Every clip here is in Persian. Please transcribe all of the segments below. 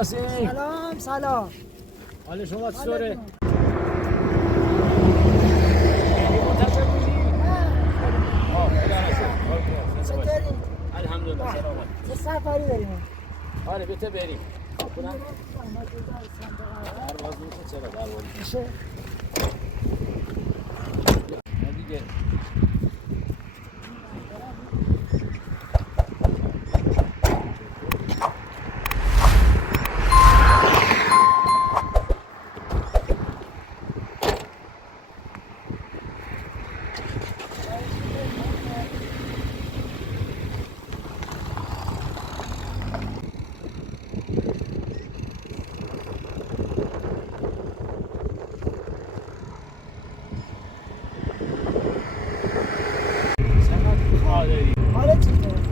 نسیم. سلام سلام. حال شما چطوره؟ الحمدلله سلامت. چه سفری داریم؟ آره بته بریم. کنم. پرواز میشه چرا پرواز میشه؟ دیگه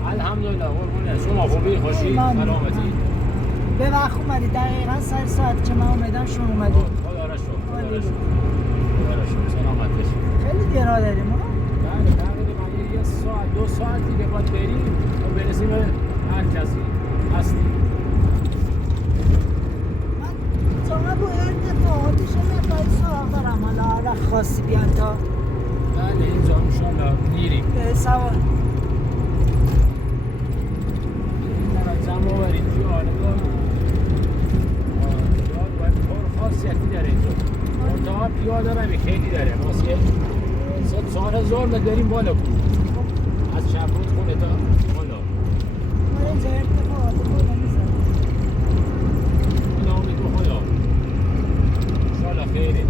الحمدلله قربونه شما خوبی خوشی سلامتی به وقت اومدی دقیقاً سر ساعت که من اومدم شما اومدی خدا را شکر خدا را شکر سلامت باشی خیلی دیرا داریم ها بله تقریبا یه ساعت دو ساعت دیگه باید بریم و برسیم به مرکزی هستی من اتفاقا با ارتفاعاتش مقداری سراغ دارم حالا وقت خاصی بیان تا بله اینجا انشالله میریم به سوار جمع آوریم جوار باید پر خاصیتی داره اینجا منطقه پیاده روی خیلی داره واسه ساعت زور داریم بالا بود از شبروز خونه تا بالا ما اینجا ارتفاعات بالا میزنم این آمید رو خدا انشالله خیره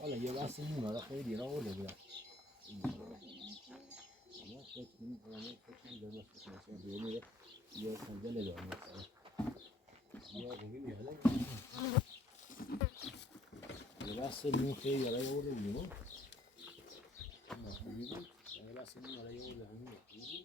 حالا یه بحث این اومده خیلی دیرا آورده بودم فکر کنم یه سنجل دارم یه بحث این خیلی دیرا آورده بودیم یه بحث این دیرا آورده بودیم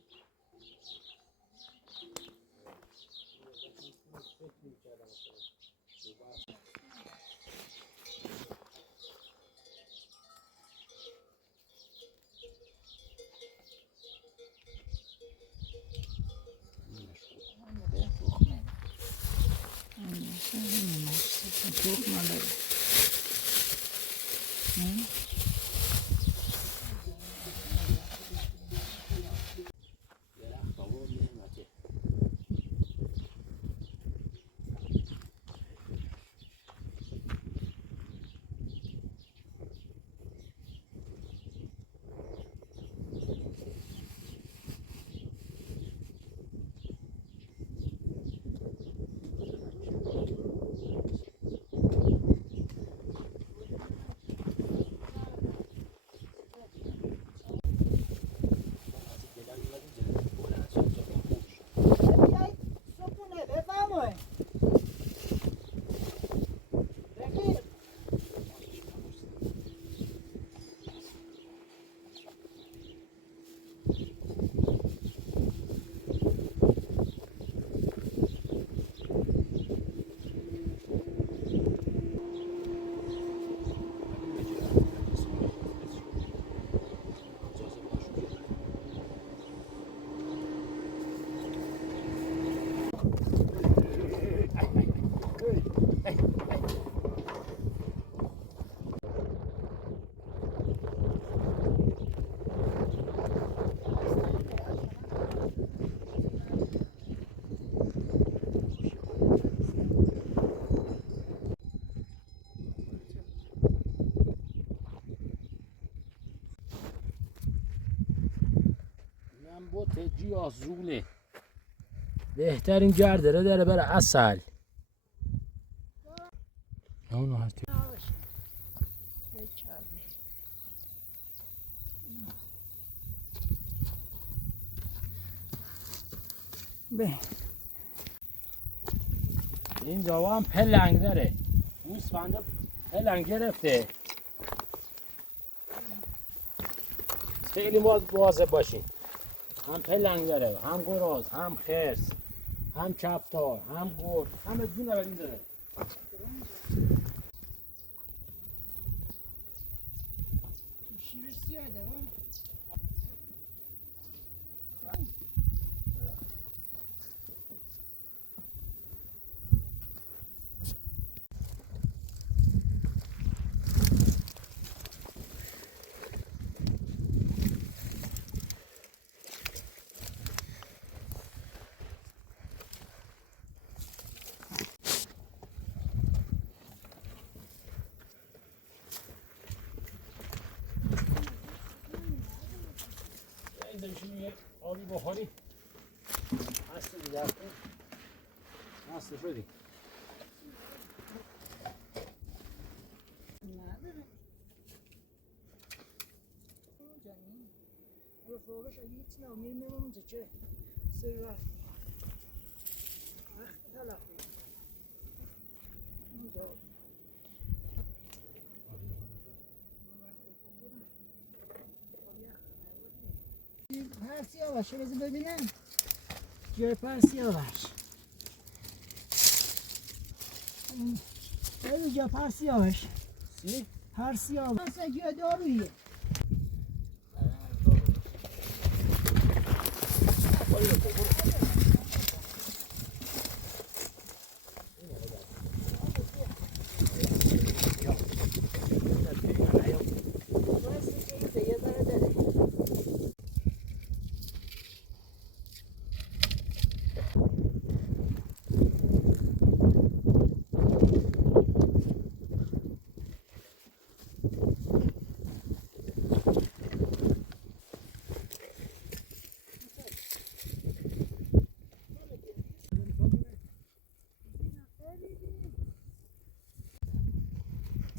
گیاه زوله بهترین گردره داره برای عسل. اونو هستی به این جاوا هم پلنگ داره. گوسفنده پلنگ گرفته. خیلی مواظب باشین. هم پلنگ داره، هم گراز، هم خرس، هم کفتار، هم گرد، همه جونه بدین داره. شیرش زیاده ها. اینجا یه آبی بخوری. هستی دیگه هستی شدی. فوقش اگه هیچ نامیر میمون اونجا که سر رفت وقت تلقی اونجا پرسی آوشه بذار ببینم جای پرسی آوش بذار جای پرسی آوش سی؟ پرسی آوش اصلا جای دارویه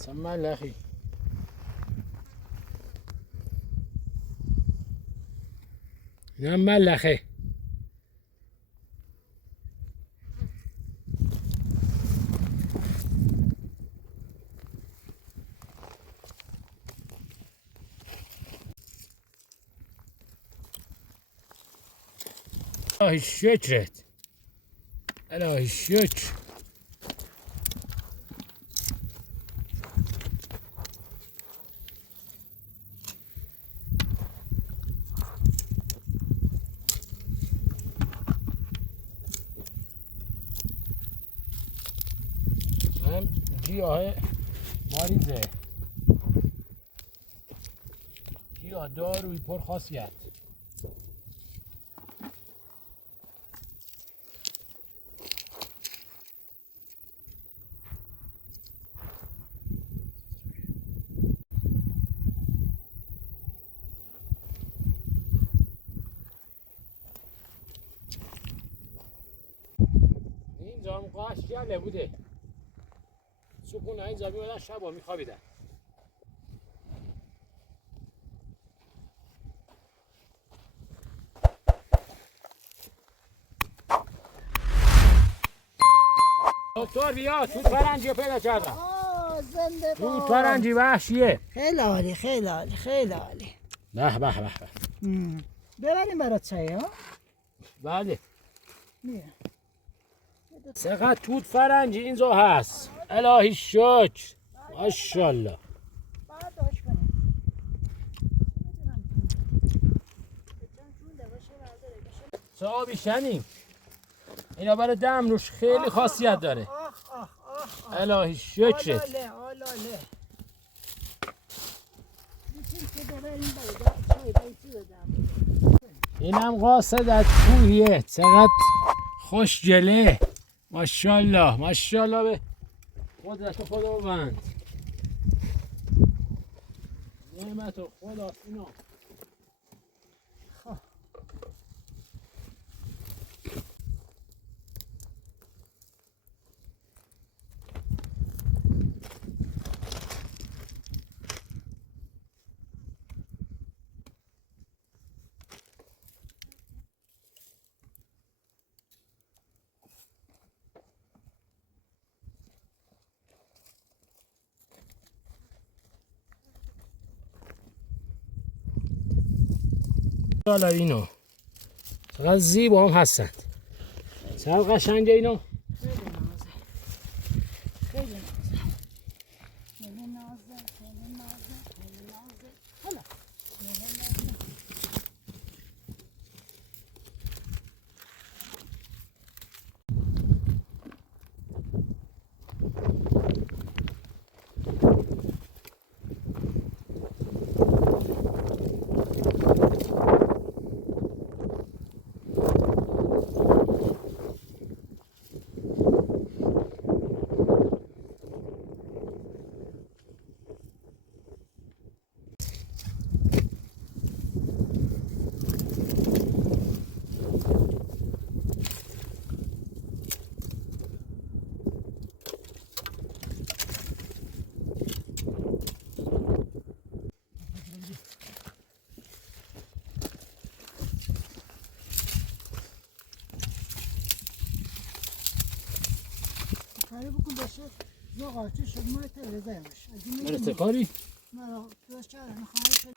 سمع الاخي نعم ملخه الله شكرت الله الشكر هم گیاه ماریزه گیاه داروی پر خاصیت اینجا هم قاش گله بوده سکون اینجا میمدن شبا میخوابیدن دکتر بیا توت فرنگی رو پیدا کردم زنده توت باد فرنگی وحشیه خیلی عالی خیلی عالی خیلی عالی به به به به ببریم برات چای ها بله میه چقدر توت فرنگی اینجا هست الهی شکر ماشاءالله برداشت کنیم چه آبی شنیم اینا برای دم روش خیلی خاصیت داره الهی شکرت آلاله آلاله اینم قاصد از کوهیه چقدر خوش جله ماشاءالله ماشاءالله به قدرت خداوند نعمت خداست اینا حالا اینا چقدر زیبا هم هستند. چقدر قشنگه اینا. خیلی نازه. خیلی نازه. خیلی نازه. خیلی نازه. خیلی نازه. حالا. خیلی نازه. کاری بکن باشه زغالچه شد ما تلویزیون باشه اگه مرسته کاری؟ مرا دوست چرا نخواهی شد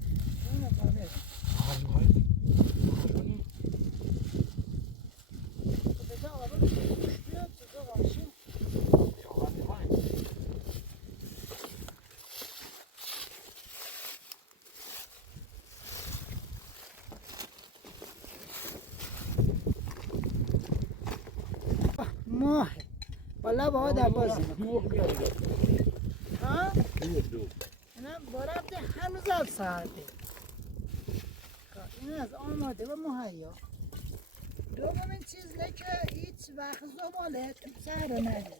اون کاره بده آبا بیاد زغالچه ماه والا با دبازی دوغ بیاره. ها دوغ. اینا برابده هنوز از ساعته این از آماده و مهیا دومین چیز نه که هیچ وقت زماله تو سهره نگیره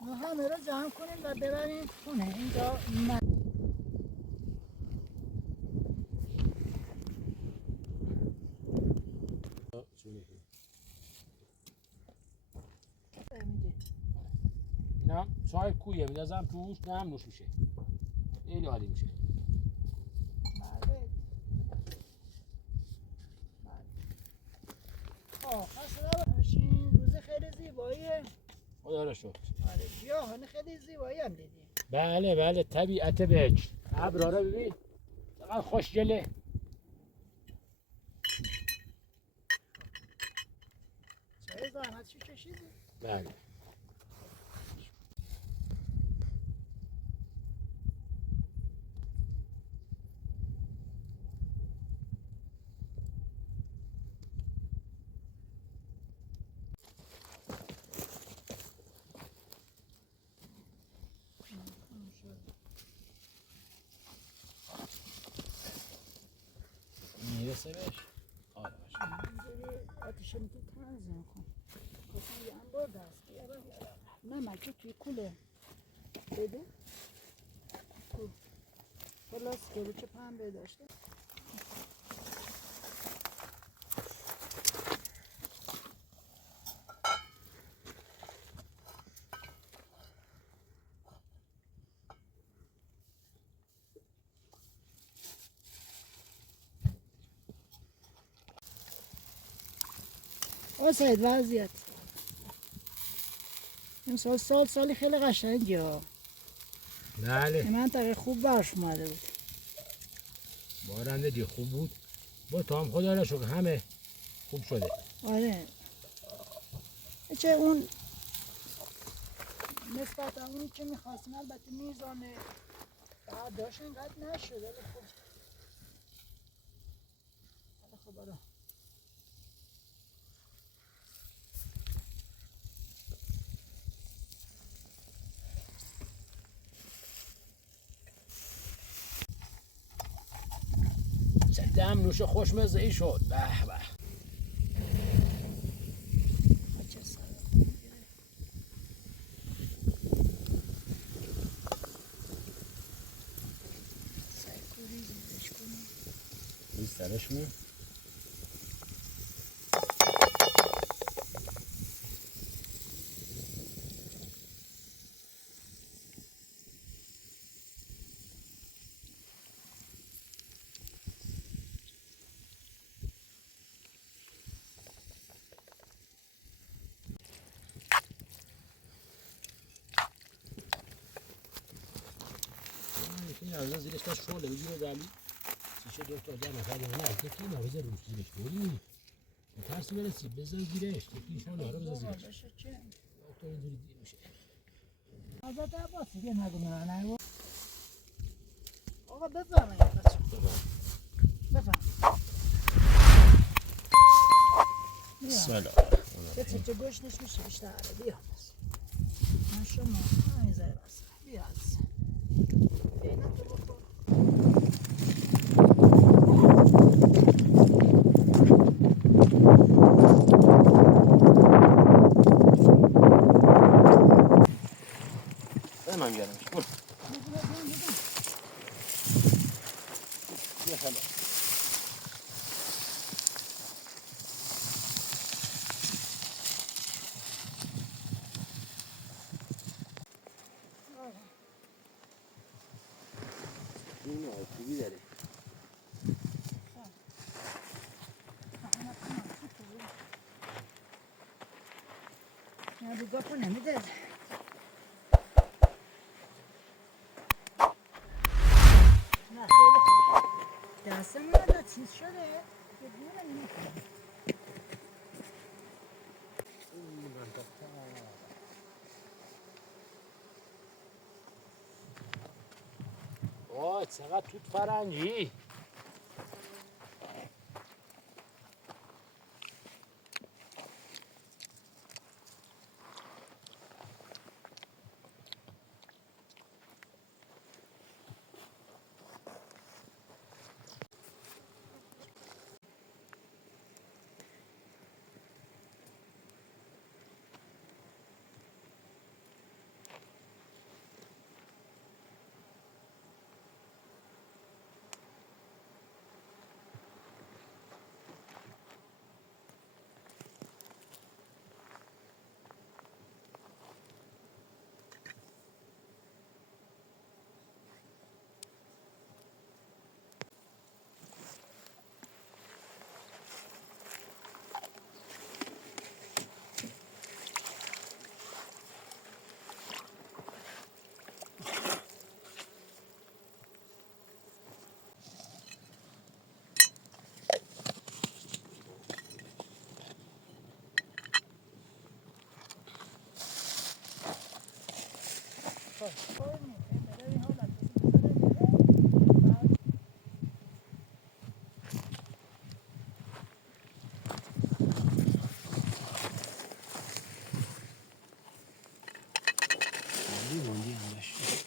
ما همه رو جمع کنیم و ببریم خونه اینجا نه اینا چای کویه می‌ذارم توش نم نوش میشه. خیلی عالی میشه. بله خب خسته روز خیلی زیباییه خدا را شکر. آره گیاهان خیلی زیبایی هم دیدی بله طبیعت بهشت. ابرها رو ببین. چقدر خوشگله. چای زحمت چی کشیدی؟ بله. میرسه بهش. آره باشه. آتیش میتو تنظیم کن کسی هم با دست بیارم نمکه توی کوله بده خلاص که چه پنبه داشته سعید وضعیت این سالی خیلی قشنگی ها بله. این منطقه خوب برش اومده بود بارندگی خوب بود. با تو هم خدا را شکر همه خوب شده. آره چه اون نسبت اونی که میخواستیم البته میزان برداشت اینقدر نشده ولی خب آره چه دم نوش خوشمزه ای شد. به به. سرش می این از زیرش تا شله بگیره دلی میشه دو تا جمع نفر یا نه یکی اینا بذار روش زیرش بری ترسی برسی بذار گیرش یکی ایشان داره بذار زیرش دکتر اینجوری دیر میشه حضرت عباس دیگه نگو نه آقا بفرمایید بچه بفرمایید سلام یه تیکه گوشتش میشه بیشتر بیا من شما همین زیر بس بیا از بینا تو بخور من بیارمش برو بیا خلا این آتیبی داره نه رو گاپو نمیده نه خیلی خوب دستمون رو چیز شده یه دونه نمیکنه آه چقدر توت فرنگی لیمونی هم داشت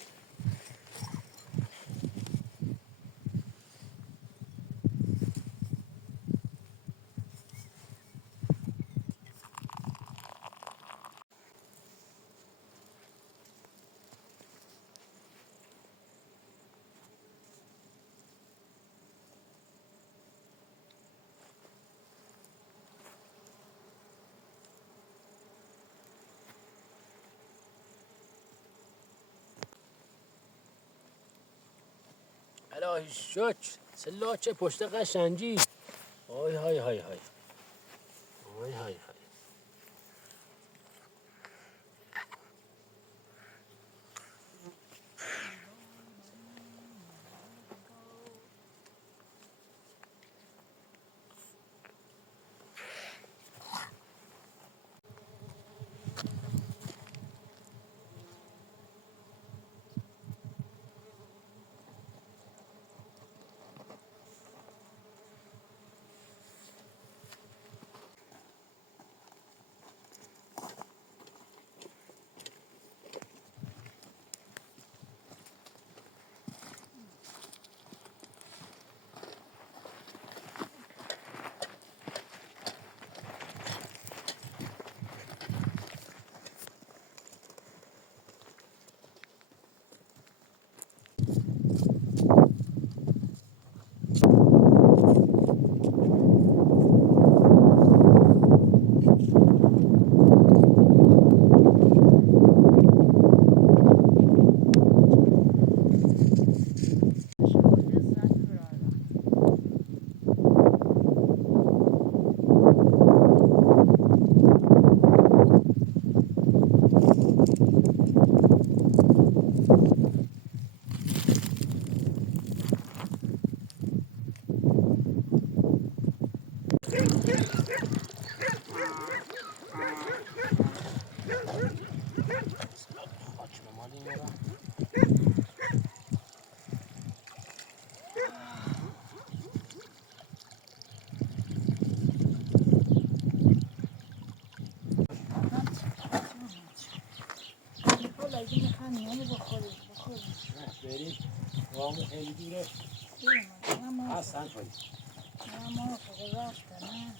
الهی شکر سلاچه پشت قشنگی های های های های های های های همینه بخوریم نه بریم وامو خیلی دوره بریم اما اصلا کنیم اما خدا رفته نه